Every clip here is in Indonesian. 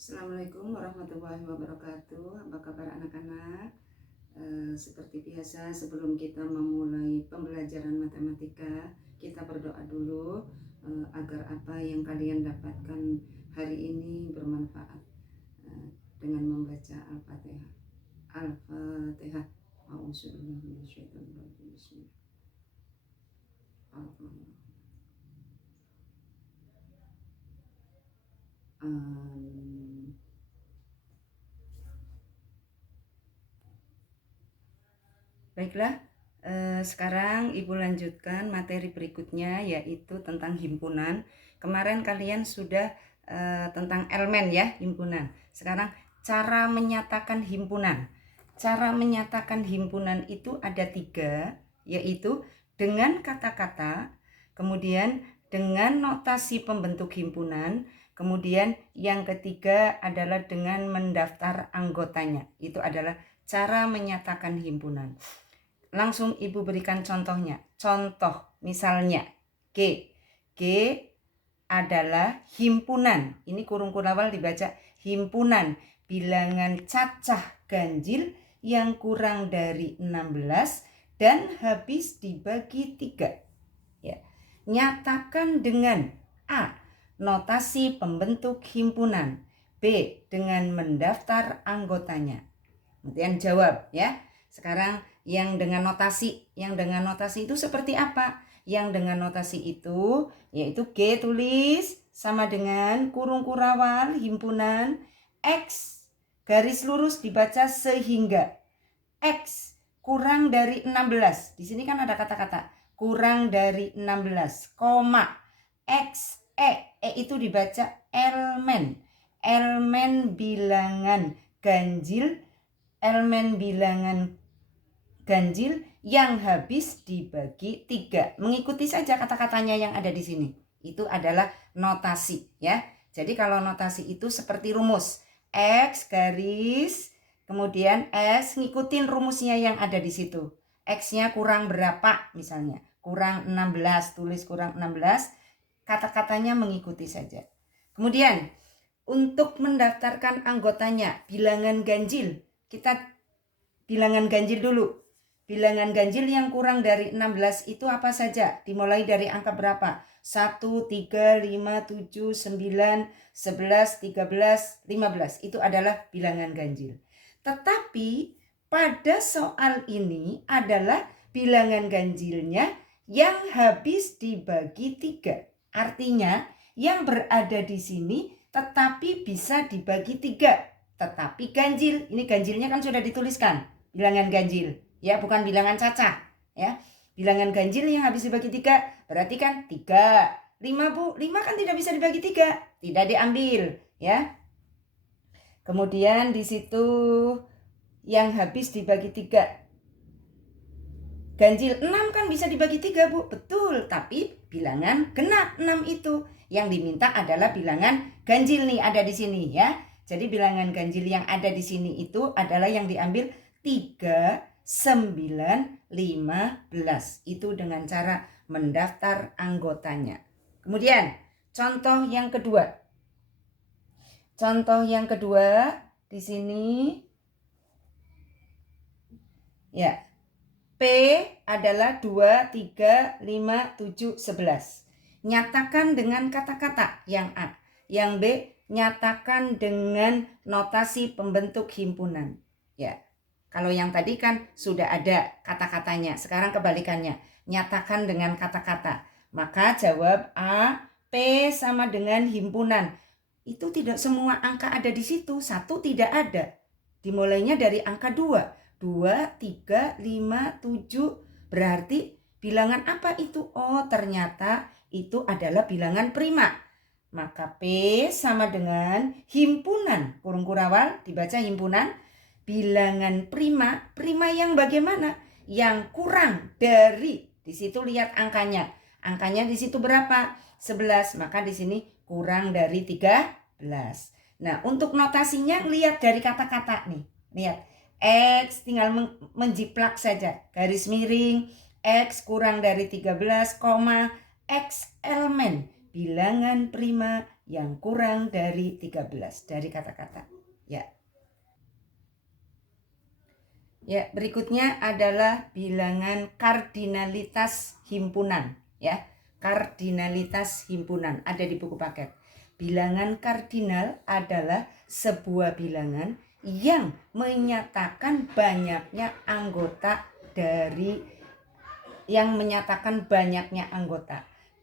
Assalamualaikum warahmatullahi wabarakatuh. Apa kabar anak-anak? Seperti biasa sebelum kita memulai pembelajaran matematika, kita berdoa dulu agar apa yang kalian dapatkan hari ini bermanfaat dengan membaca Al-Fatihah. Al-Fatihah. A'udzubillahi minasyaitonir rajim. Bismillahirrahmanirrahim. Baiklah, sekarang Ibu lanjutkan materi berikutnya, yaitu tentang himpunan. Kemarin kalian sudah tentang elemen ya, himpunan. Sekarang cara menyatakan himpunan. Cara menyatakan himpunan itu ada 3, yaitu dengan kata-kata, kemudian dengan notasi pembentuk himpunan, kemudian yang ketiga adalah dengan mendaftar anggotanya. Itu adalah cara menyatakan himpunan. Langsung Ibu berikan contohnya. Contoh misalnya G. G adalah himpunan. Ini kurung kurawal dibaca himpunan. Bilangan cacah ganjil yang kurang dari 16 dan habis dibagi 3. Ya. Nyatakan dengan A. Notasi pembentuk himpunan. B. Dengan mendaftar anggotanya. Kemudian jawab ya. Sekarang yang dengan notasi itu seperti apa? Yang dengan notasi itu yaitu G tulis sama dengan kurung kurawal himpunan X garis lurus dibaca sehingga X kurang dari 16. Di sini kan ada kata-kata kurang dari 16, koma X itu dibaca elemen. Elemen bilangan ganjil yang habis dibagi 3. Mengikuti saja kata-katanya yang ada di sini. Itu adalah notasi ya. Jadi kalau notasi itu seperti rumus. X garis, kemudian S ngikutin rumusnya yang ada di situ. X-nya kurang berapa misalnya? Kurang 16, tulis kurang 16. Kata-katanya mengikuti saja. Kemudian untuk mendaftarkan anggotanya, bilangan ganjil. Kita bilangan ganjil dulu. Bilangan ganjil yang kurang dari 16 itu apa saja? Dimulai dari angka berapa? 1, 3, 5, 7, 9, 11, 13, 15. Itu adalah bilangan ganjil. Tetapi pada soal ini adalah bilangan ganjilnya yang habis dibagi 3. Artinya yang berada di sini tetapi bisa dibagi 3. Tetapi ganjil. Ini ganjilnya kan sudah dituliskan. Bilangan ganjil. Ya, bukan bilangan cacah ya. Bilangan ganjil yang habis dibagi 3 berarti kan 3. 5 Bu, 5 kan tidak bisa dibagi 3, tidak diambil ya. Kemudian di situ yang habis dibagi 3 ganjil 6 kan bisa dibagi 3 Bu, betul, tapi bilangan genap 6 itu. Yang diminta adalah bilangan ganjil nih ada di sini ya. Jadi bilangan ganjil yang ada di sini itu adalah yang diambil 3, 9, 15. Itu dengan cara mendaftar anggotanya. Kemudian contoh yang kedua. Contoh yang kedua di sini ya. P adalah 2, 3, 5, 7, 11. Nyatakan dengan kata-kata yang A. Yang B nyatakan dengan notasi pembentuk himpunan. Ya. Kalau yang tadi kan sudah ada kata-katanya. Sekarang kebalikannya. Nyatakan dengan kata-kata. Maka jawab A. P sama dengan himpunan. Itu tidak semua angka ada di situ. 1 tidak ada. Dimulainya dari angka 2. 2, 3, 5, 7. Berarti bilangan apa itu? Oh, ternyata itu adalah bilangan prima. Maka P sama dengan himpunan. Kurung kurawal dibaca himpunan. Bilangan prima, prima yang bagaimana? Yang kurang dari, di situ lihat angkanya. Angkanya di situ berapa? 11, maka di sini kurang dari 13. Nah, untuk notasinya lihat dari kata-kata nih. Lihat, X tinggal menjiplak saja. Garis miring, X kurang dari 13, X elemen. Bilangan prima yang kurang dari 13 dari kata-kata. Ya. Ya, berikutnya adalah bilangan kardinalitas himpunan, ya. Kardinalitas himpunan ada di buku paket. Bilangan kardinal adalah sebuah bilangan yang menyatakan banyaknya anggota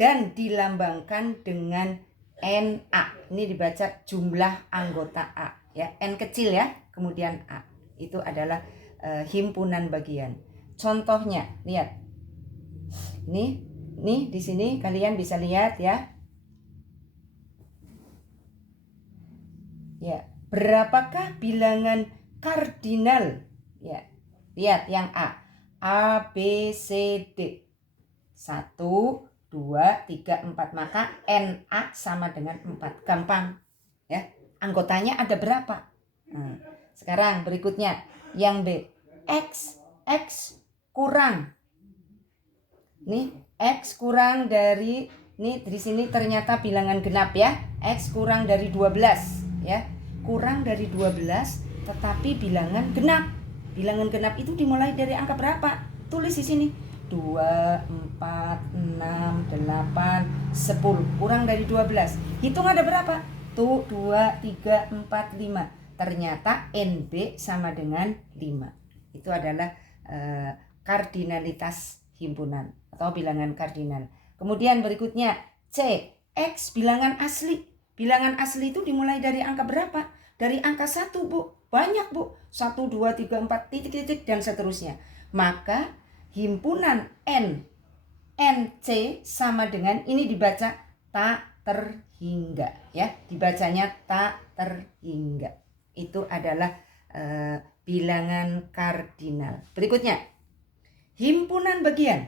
dan dilambangkan dengan NA. Ini dibaca jumlah anggota A, ya. N kecil ya, kemudian A. Itu adalah himpunan bagian. Contohnya, lihat. Nih di sini kalian bisa lihat ya. Ya, berapakah bilangan kardinal? Ya. Lihat yang A. A, B, C, D. 1, 2, 3, 4. Maka NA sama dengan 4. Gampang. Ya. Anggotanya ada berapa? Nah, sekarang berikutnya yang B. X kurang. Nih, X kurang dari, nih di sini ternyata bilangan genap ya. X kurang dari 12 ya. Kurang dari 12 tetapi bilangan genap. Bilangan genap itu dimulai dari angka berapa? Tulis di sini. 2, 4, 6, 8, 10. Kurang dari 12. Hitung ada berapa? Tuh 2, 3, 4, 5. Ternyata NB sama dengan 5. Itu adalah kardinalitas himpunan atau bilangan kardinal. Kemudian berikutnya C, X bilangan asli. Bilangan asli itu dimulai dari angka berapa? Dari angka 1, Bu. Banyak, Bu. 1, 2, 3, 4, titik-titik dan seterusnya. Maka himpunan NC sama dengan, ini dibaca tak terhingga ya. Dibacanya tak terhingga. Itu adalah bilangan kardinal. Berikutnya, himpunan bagian.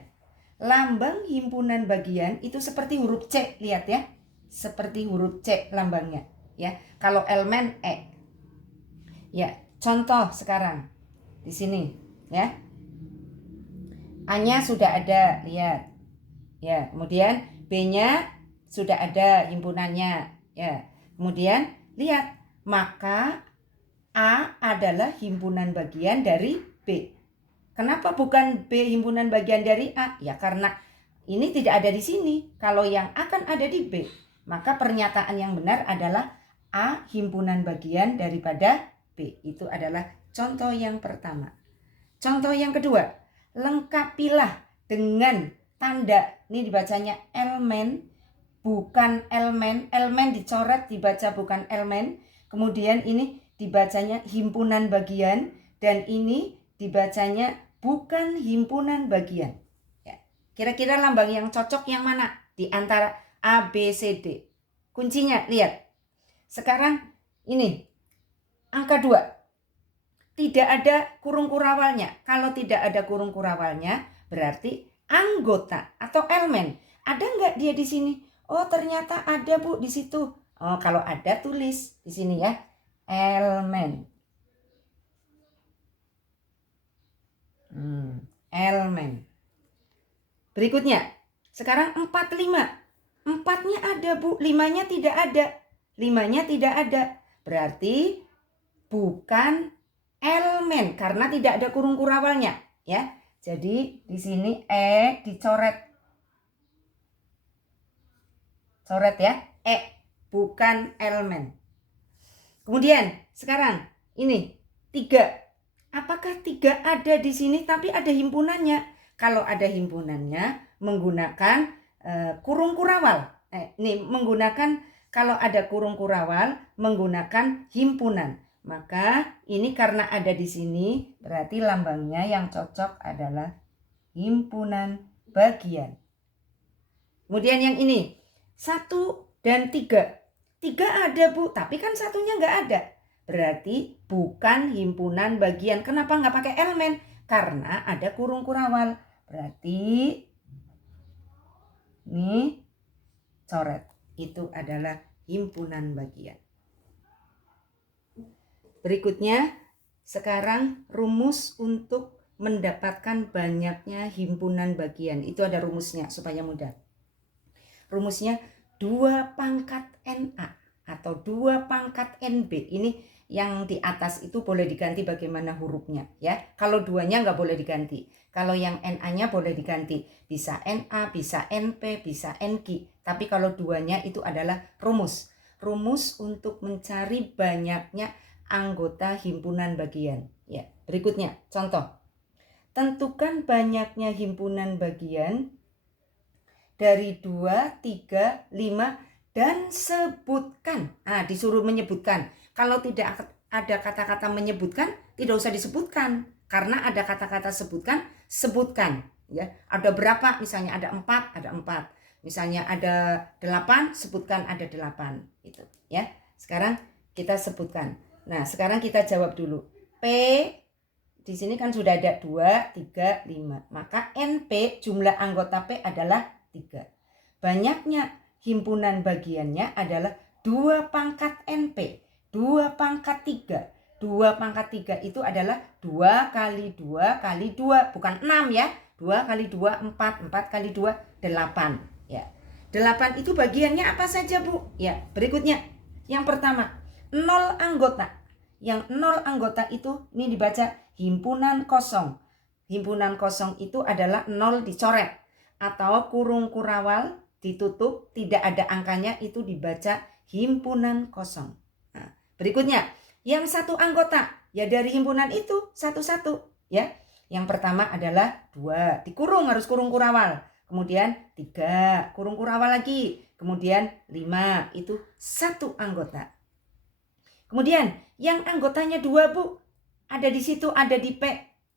Lambang himpunan bagian itu seperti huruf C, lihat ya. Seperti huruf C lambangnya, ya. Kalau elemen E. Ya, contoh sekarang di sini, ya. A-nya sudah ada, lihat. Ya, kemudian B-nya sudah ada himpunannya, ya. Kemudian lihat, maka A adalah himpunan bagian dari B. Kenapa bukan B himpunan bagian dari A? Ya karena ini tidak ada di sini. Kalau yang akan ada di B, maka pernyataan yang benar adalah A himpunan bagian daripada B. Itu adalah contoh yang pertama. Contoh yang kedua, lengkapilah dengan tanda. Ini dibacanya elemen, bukan elemen. Elemen dicoret dibaca bukan elemen. Kemudian ini dibacanya himpunan bagian dan ini dibacanya bukan himpunan bagian. Ya. Kira-kira lambang yang cocok yang mana di antara A, B, C, D? Kuncinya lihat. Sekarang ini angka 2. Tidak ada kurung kurawalnya. Kalau tidak ada kurung kurawalnya berarti anggota atau elemen. Ada nggak dia di sini? Oh ternyata ada, Bu, di situ. Oh kalau ada tulis di sini ya. Elemen. Elemen. Berikutnya, sekarang 4, 5. 4-nya ada, Bu, 5-nya tidak ada. 5-nya tidak ada. Berarti bukan elemen karena tidak ada kurung kurawalnya, ya. Jadi di sini E dicoret. Coret ya. E bukan elemen. Kemudian sekarang ini 3. Apakah 3 ada di sini tapi ada himpunannya? Kalau ada himpunannya menggunakan kurung kurawal. Ini menggunakan, kalau ada kurung kurawal menggunakan himpunan. Maka ini karena ada di sini berarti lambangnya yang cocok adalah himpunan bagian. Kemudian yang ini 1 dan 3. 3 ada, Bu, tapi kan satunya nggak ada. Berarti bukan himpunan bagian. Kenapa nggak pakai elemen? Karena ada kurung kurawal. Berarti ini coret. Itu adalah himpunan bagian. Berikutnya, sekarang rumus untuk mendapatkan banyaknya himpunan bagian. Itu ada rumusnya supaya mudah. Rumusnya 2 pangkat NA atau 2 pangkat NB. Ini yang di atas itu boleh diganti bagaimana hurufnya ya. Kalau duanya nggak boleh diganti. Kalau yang NA-nya boleh diganti. Bisa NA, bisa NP, bisa NQ. Tapi kalau duanya itu adalah rumus. Rumus untuk mencari banyaknya anggota himpunan bagian. Ya, berikutnya contoh. Tentukan banyaknya himpunan bagian dari 2, 3, 5 dan sebutkan. Disuruh menyebutkan. Kalau tidak ada kata-kata menyebutkan, tidak usah disebutkan. Karena ada kata-kata sebutkan, sebutkan. Ya, ada berapa? Misalnya ada 4, ada 4. Misalnya ada 8, sebutkan ada 8. Itu, ya. Sekarang kita sebutkan. Nah, sekarang kita jawab dulu. P di sini kan sudah ada 2, 3, 5. Maka NP jumlah anggota P adalah 3. Banyaknya himpunan bagiannya adalah 2 pangkat NP. 2 pangkat 3. 2 pangkat 3 itu adalah 2 kali 2 kali 2. Bukan 6 ya. 2 kali 2, 4. 4 kali 2, 8. Ya. 8 itu bagiannya apa saja, Bu? Ya, berikutnya. Yang pertama, 0 anggota. Yang 0 anggota itu ini dibaca himpunan kosong. Himpunan kosong itu adalah 0 dicoret atau kurung kurawal ditutup, tidak ada angkanya, itu dibaca himpunan kosong. Nah, berikutnya, yang 1 anggota ya dari himpunan itu satu-satu ya. Yang pertama adalah 2, dikurung, harus kurung kurawal. Kemudian 3, kurung kurawal lagi. Kemudian 5, itu 1 anggota. Kemudian yang anggotanya 2, Bu, ada di situ, ada di P.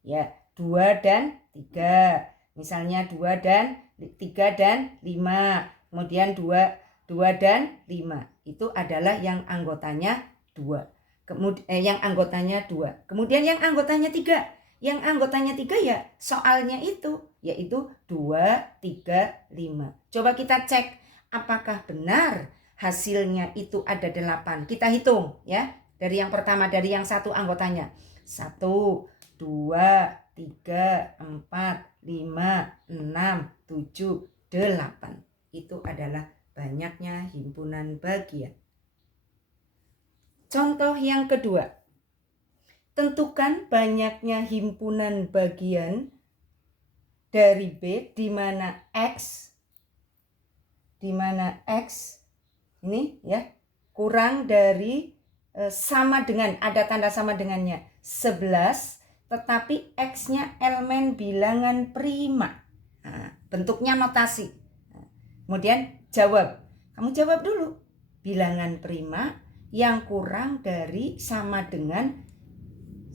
Ya, 2 dan 3. Misalnya 2 dan 3 dan 5. Kemudian 2 dan 5. Itu adalah yang anggotanya 2. Yang anggotanya 2. Kemudian yang anggotanya 3. Yang anggotanya 3 ya soalnya itu, yaitu 2, 3, 5. Coba kita cek apakah benar hasilnya itu ada 8. Kita hitung ya. Dari yang pertama, dari yang 1 anggotanya. 1, 2, 3, 4, 5, 6, 7, 8. Itu adalah banyaknya himpunan bagian. Contoh yang kedua. Tentukan banyaknya himpunan bagian dari B di mana X ini ya kurang dari sama dengan, ada tanda sama dengannya 11, tetapi X-nya elemen bilangan prima. Nah, bentuknya notasi. Nah, kemudian jawab. Kamu jawab dulu. Bilangan prima yang kurang dari sama dengan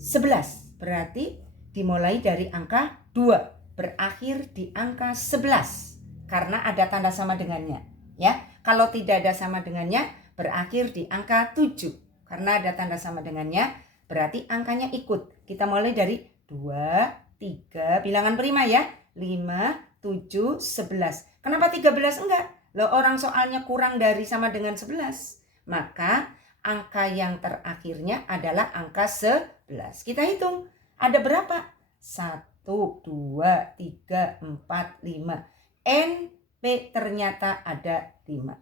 11. Berarti dimulai dari angka 2, berakhir di angka 11. Karena ada tanda sama dengannya. Ya, kalau tidak ada sama dengannya, berakhir di angka 7. Karena ada tanda sama dengannya, berarti angkanya ikut. Kita mulai dari 2, 3, bilangan prima ya. 5, 7, 11. Kenapa 13 enggak? Loh, orang soalnya kurang dari sama dengan 11. Maka angka yang terakhirnya adalah angka 11. Kita hitung. Ada berapa? 1, 2, 3, 4, 5. NP ternyata ada 5.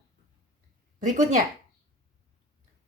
Berikutnya.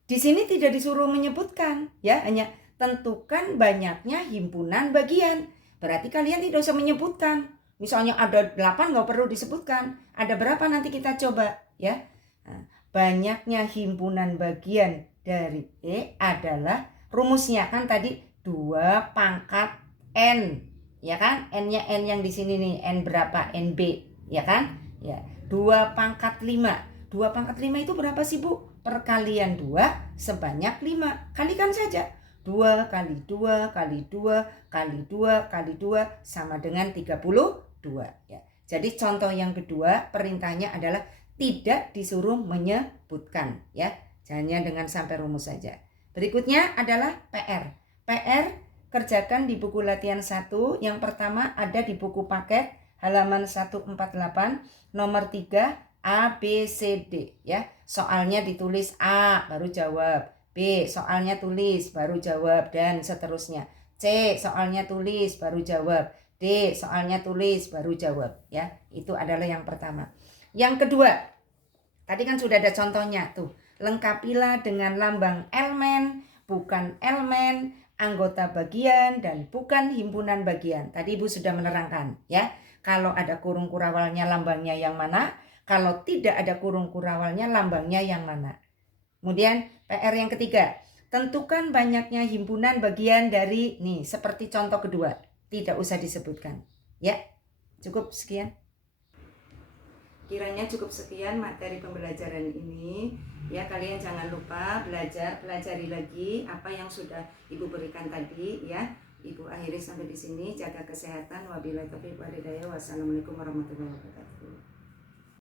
Di sini tidak disuruh menyebutkan, ya, hanya tentukan banyaknya himpunan bagian. Berarti kalian tidak usah menyebutkan. Misalnya ada 8 nggak perlu disebutkan. Ada berapa nanti kita coba, ya. Nah, banyaknya himpunan bagian dari E adalah rumusnya kan tadi 2 pangkat N, ya kan? N-nya N yang di sini nih, N berapa? NB, ya kan? Ya, 2 pangkat 5. 2 pangkat 5 itu berapa sih, Bu? Perkalian 2 sebanyak 5. Kalikan saja. 2 kali 2 kali 2 kali 2 kali 2 sama dengan 32. Ya. Jadi contoh yang kedua, perintahnya adalah tidak disuruh menyebutkan. Ya. Hanya dengan sampai rumus saja. Berikutnya adalah PR. PR kerjakan di buku latihan 1. Yang pertama ada di buku paket halaman 148, nomor 3. A, B, C, D ya. Soalnya ditulis A baru jawab, B soalnya tulis baru jawab, dan seterusnya. C soalnya tulis baru jawab, D soalnya tulis baru jawab ya. Itu adalah yang pertama. Yang kedua, Tadi kan sudah ada contohnya tuh. Lengkapilah dengan lambang elemen, bukan elemen, anggota bagian, dan bukan himpunan bagian. Tadi Ibu sudah menerangkan ya. Kalau ada kurung kurawalnya lambangnya yang mana, kalau tidak ada kurung kurawalnya lambangnya yang mana. Kemudian PR yang ketiga, tentukan banyaknya himpunan bagian dari nih seperti contoh kedua. Tidak usah disebutkan. Ya, cukup sekian. Kiranya cukup sekian materi pembelajaran ini. Ya, kalian jangan lupa pelajari lagi apa yang sudah Ibu berikan tadi ya. Ibu akhiri sampai di sini. Jaga kesehatan. Wabillahi taufiq wal hidayah. Wassalamualaikum warahmatullahi wabarakatuh.